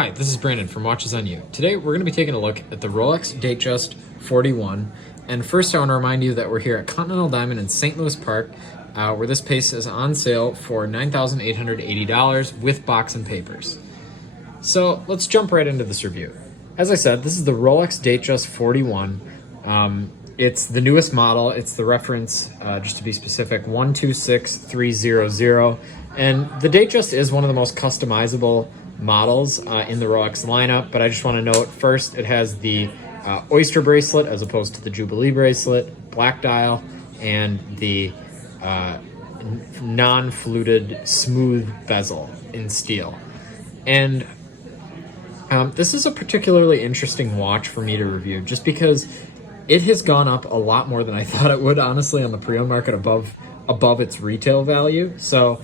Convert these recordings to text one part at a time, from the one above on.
Hi, this is Brandon from Watches on You. Today we're going to be taking a look at the Rolex Datejust 41. And first I want to remind you that we're here at Continental Diamond in St. Louis Park, where this piece is on sale for $9,880 with box and papers. So let's jump right into this review. As I said, this is the Rolex Datejust 41. It's the newest model. It's the reference, just to be specific, 126300. And the Datejust is one of the most customizable models in the Rolex lineup, but I just want to note first it has the Oyster bracelet as opposed to the Jubilee bracelet, black dial, and the non-fluted smooth bezel in steel. And this is a particularly interesting watch for me to review just because it has gone up a lot more than I thought it would, honestly, on the pre-owned market above its retail value. So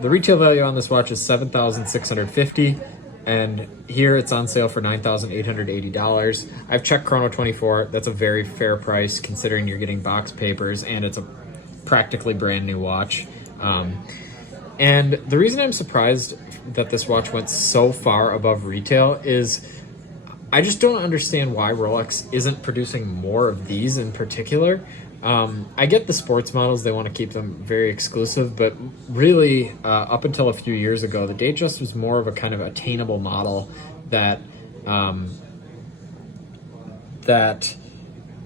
the retail value on this watch is $7,650, and here it's on sale for $9,880. I've checked Chrono24. That's a very fair price considering you're getting box papers and it's a practically brand new watch. And the reason I'm surprised that this watch went so far above retail is I just don't understand why Rolex isn't producing more of these in particular. I get the sports models, they want to keep them very exclusive, but really up until a few years ago, the Datejust was more of a kind of attainable model that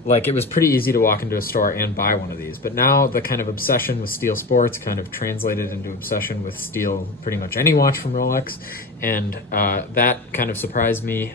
like it was pretty easy to walk into a store and buy one of these. But now the kind of obsession with steel sports kind of translated into obsession with steel pretty much any watch from Rolex, and that kind of surprised me.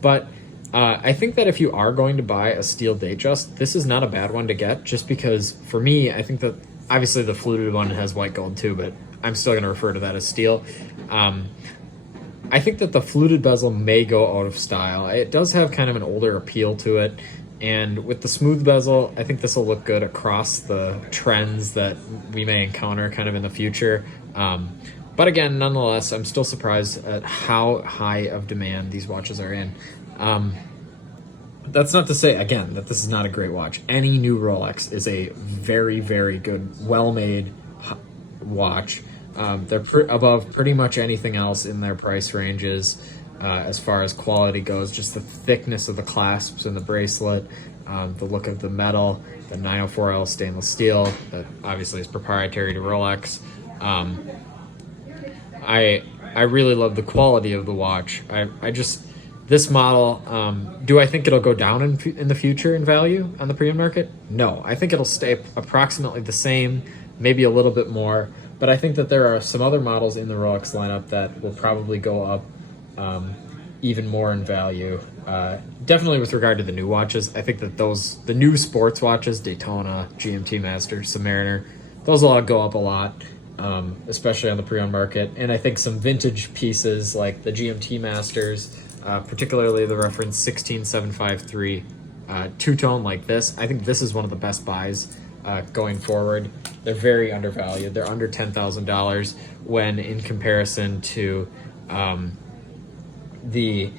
But I think that if you are going to buy a steel Datejust, this is not a bad one to get, just because for me, I think that obviously the fluted one has white gold too, but I'm still going to refer to that as steel. I think that the fluted bezel may go out of style. It does have kind of an older appeal to it, and with the smooth bezel, I think this will look good across the trends that we may encounter kind of in the future. But again, nonetheless, I'm still surprised at how high of demand these watches are in. That's not to say, again, that this is not a great watch. Any new Rolex is a very, very good, well-made watch. They're above pretty much anything else in their price ranges as far as quality goes. Just the thickness of the clasps and the bracelet, the look of the metal, the 904L stainless steel that obviously is proprietary to Rolex. I really love the quality of the watch. This model, do I think it'll go down in the future in value on the pre-owned market? No, I think it'll stay approximately the same, maybe a little bit more, but I think that there are some other models in the Rolex lineup that will probably go up even more in value. Definitely with regard to the new watches, I think that the new sports watches, Daytona, GMT Master, Submariner, those will all go up a lot. Especially on the pre-owned market, and I think some vintage pieces like the GMT Masters, particularly the reference 16753 two-tone like this, I think this is one of the best buys going forward. They're very undervalued. They're under $10,000 when in comparison to the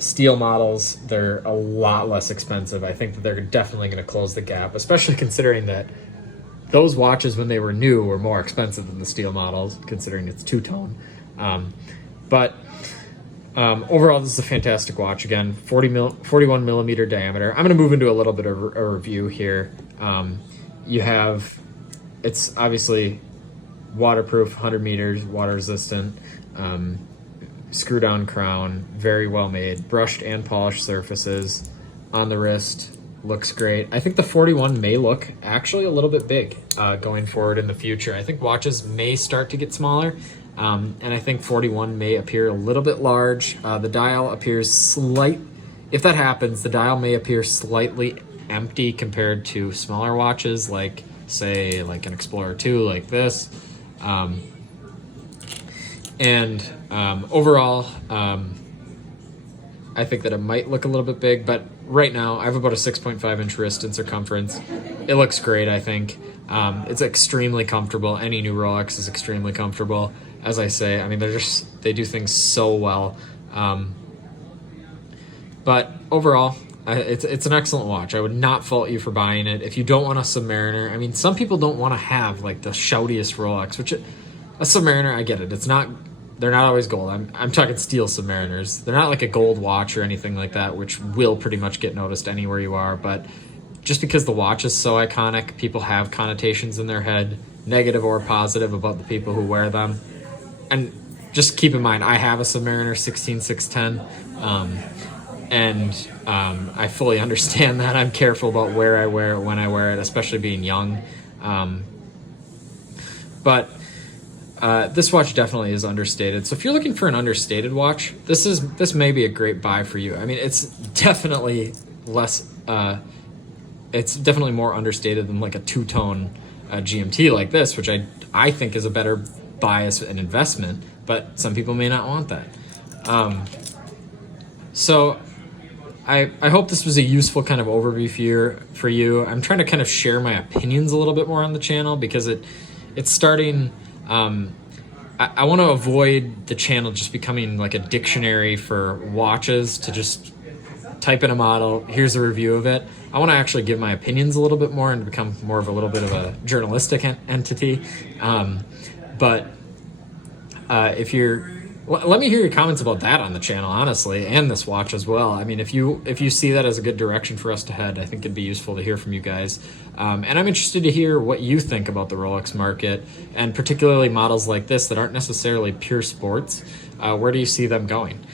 steel models. They're a lot less expensive. I think that they're definitely going to close the gap, especially considering that those watches, when they were new, were more expensive than the steel models, considering it's two-tone. Overall, this is a fantastic watch. Again, 41 millimeter diameter. I'm going to move into a little bit of a review here. It's obviously waterproof, 100 meters, water resistant, screw-down crown, very well made, brushed and polished surfaces on the wrist. Looks great. I think the 41 may look actually a little bit big going forward in the future. I think watches may start to get smaller, and I think 41 may appear a little bit large. The dial appears if that happens, the dial may appear slightly empty compared to smaller watches like, say, like an Explorer 2 like this. Overall, I think that it might look a little bit big, but right now I have about a 6.5 inch wrist in circumference. It looks great, I think. It's extremely comfortable. Any new Rolex is extremely comfortable. As I say, I mean, they do things so well. But overall, it's an excellent watch. I would not fault you for buying it. If you don't want a Submariner, I mean, some people don't want to have like the shoutiest Rolex, which a Submariner, I get it. It's not they're not always gold. I'm talking steel Submariners. They're not like a gold watch or anything like that, which will pretty much get noticed anywhere you are. But just because the watch is so iconic, people have connotations in their head, negative or positive, about the people who wear them. And just keep in mind, I have a Submariner 16610, and I fully understand that. I'm careful about where I wear it, when I wear it, especially being young. But this watch definitely is understated. So if you're looking for an understated watch, this may be a great buy for you. I mean, it's definitely less. It's definitely more understated than like a two-tone GMT like this, which I think is a better buy as an investment. But some people may not want that. So I hope this was a useful kind of overview for you. I'm trying to kind of share my opinions a little bit more on the channel because it's starting. I want to avoid the channel just becoming like a dictionary for watches to just type in a model, here's a review of it. I want to actually give my opinions a little bit more and become more of a little bit of a journalistic entity. But if you're, let me hear your comments about that on the channel, honestly, and this watch as well. I mean, if you see that as a good direction for us to head, I think it'd be useful to hear from you guys. And I'm interested to hear what you think about the Rolex market, and particularly models like this that aren't necessarily pure sports. Where do you see them going?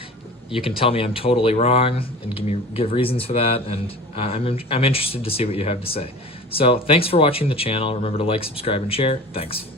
You can tell me I'm totally wrong and give reasons for that, and I'm interested to see what you have to say. So thanks for watching the channel. Remember to like, subscribe, and share. Thanks.